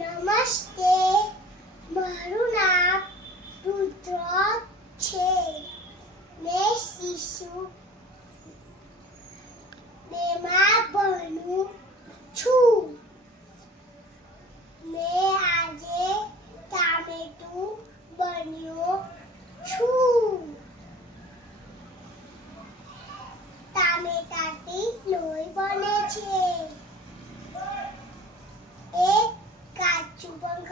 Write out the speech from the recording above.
નમસ્તે, મારું નામ રુદ્ર છે. મેં શિશુ માં ભણું છું. મેં આજે ટામેટું બન્યો છું. ટામેટાથી લોહી બને છે. એક કાચું પણ